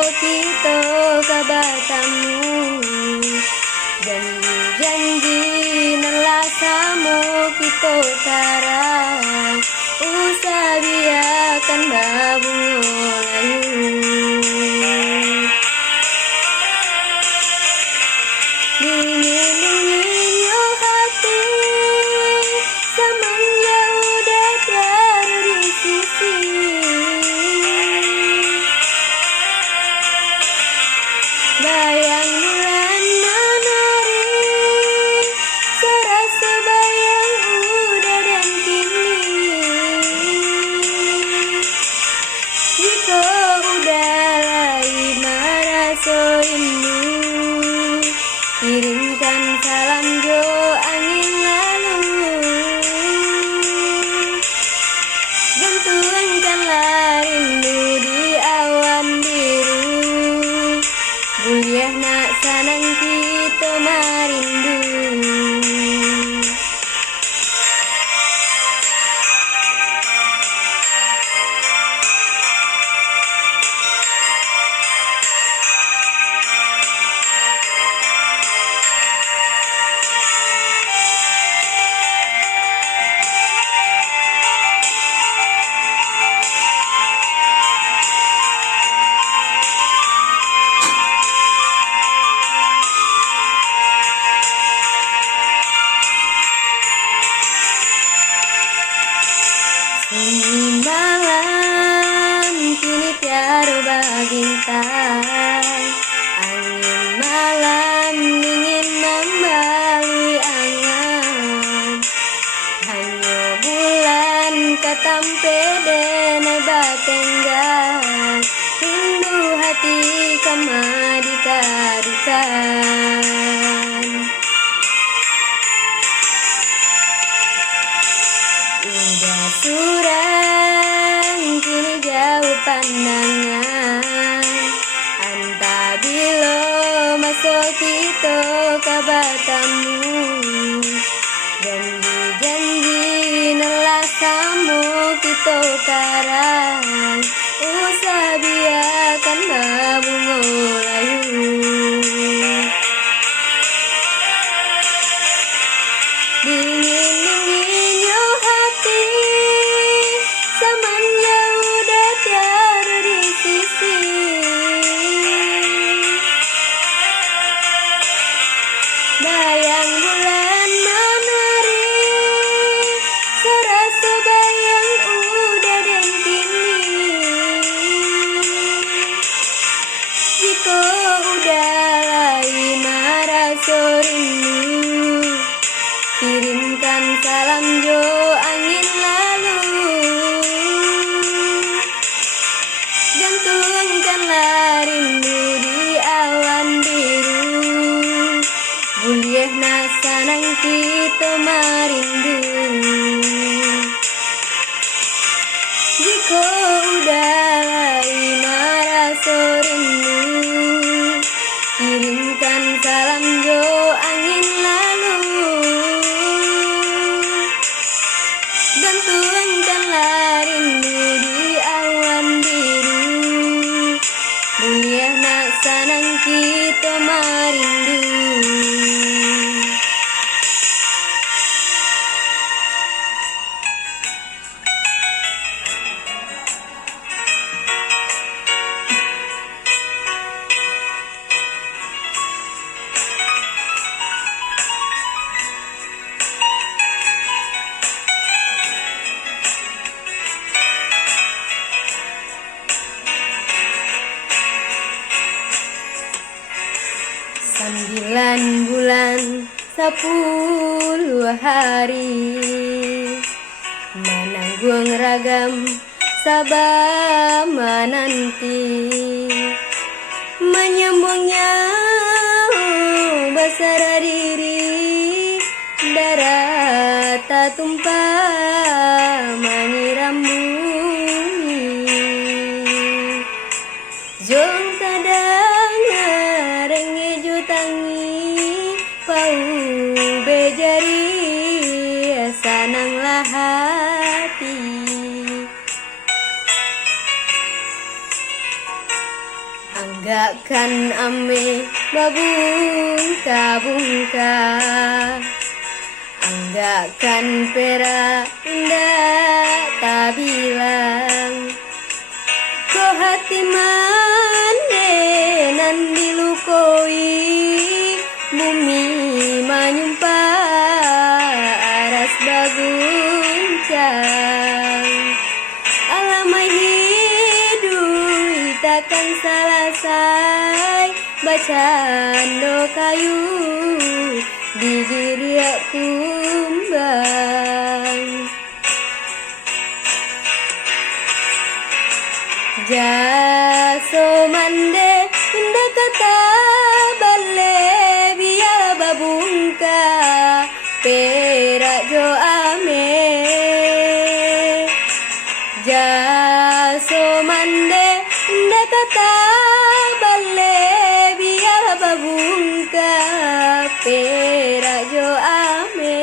kita kabatamu janji nalah samo kita karang usabiakan babungo layu dingin yo hati samanya udah tiada di sisi bayang bulan menari serasa bayang udah dan kini jika udah lagi merasa rindu kirimkan salam jo angin lalu gantungkanlah rindu di awan biru buliah nak sanang kita marindu malam kini tiada bintang angin malam dingin membalui angan hanya bulan katampe denai batenggan rindu hati kamadikan udah surang kini jauh pandangan anta bilo masuk kita kabatamu janji nalah samo kita karang usabiakan babungo layu dingin yo hati samanya udah tiada di sisi bayang bulan menari serasa bayang udah dan kini jika udah lagi merasa rindu kirimkan salam jo angin lalu gantungkanlah rindu di awan biru buliah nak sanang kita marindu jika udah lagi merasa rindu kirimkan salam jo angin lalu gantungkanlah rindu di awan biru buliah nak sanang kita marindu Sembilan bulan 10 hari menanggung ragam sabar menanti menyambungnya besar diri darah tak tumpah menyiram bumi jong kadang rengi jutangi pau bejari sananglah hati Anggakan ame babungka-bungka, anggakan pera indah tak bilang. Ko hati mane nan dilukoi, bumi menyumpah aras baguncang. Alamai hidup takkan selesai, bacaan do kayu di diri kumbang. Jaso mande indah kata bale biya babungka, perak jo ame. Jaso mande indah kata bale biya babungka, perak jo ame.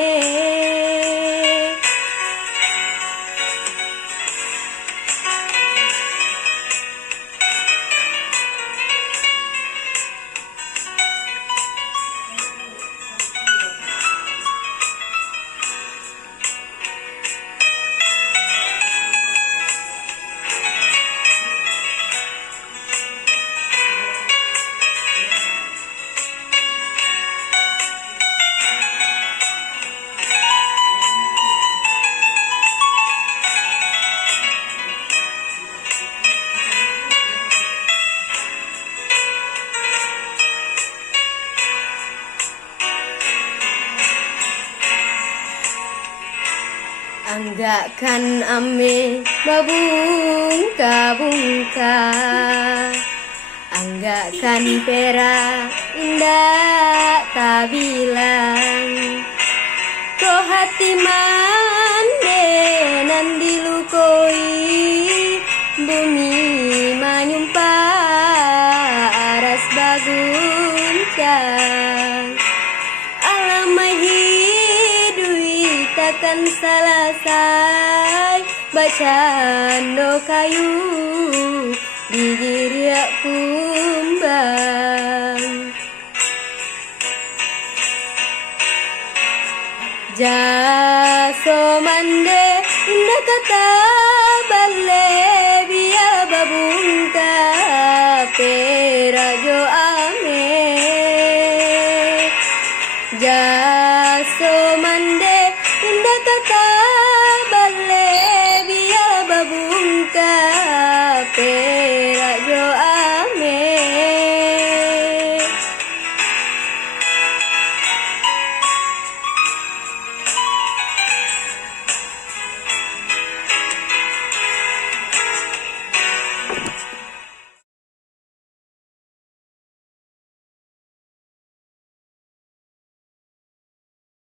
Anggakan ame babungka-bungka, anggakan pera indah tak bilang. Ko hati mande nan dilukoi, bumi menyumpah aras baguncang. Alamai hidup takkan selesai, bacaan do kayu di diri kumbang. Jaso mande indah kata bale biya babungka, pera jo ame. Jaso mande indah kata bale biya babungka, pera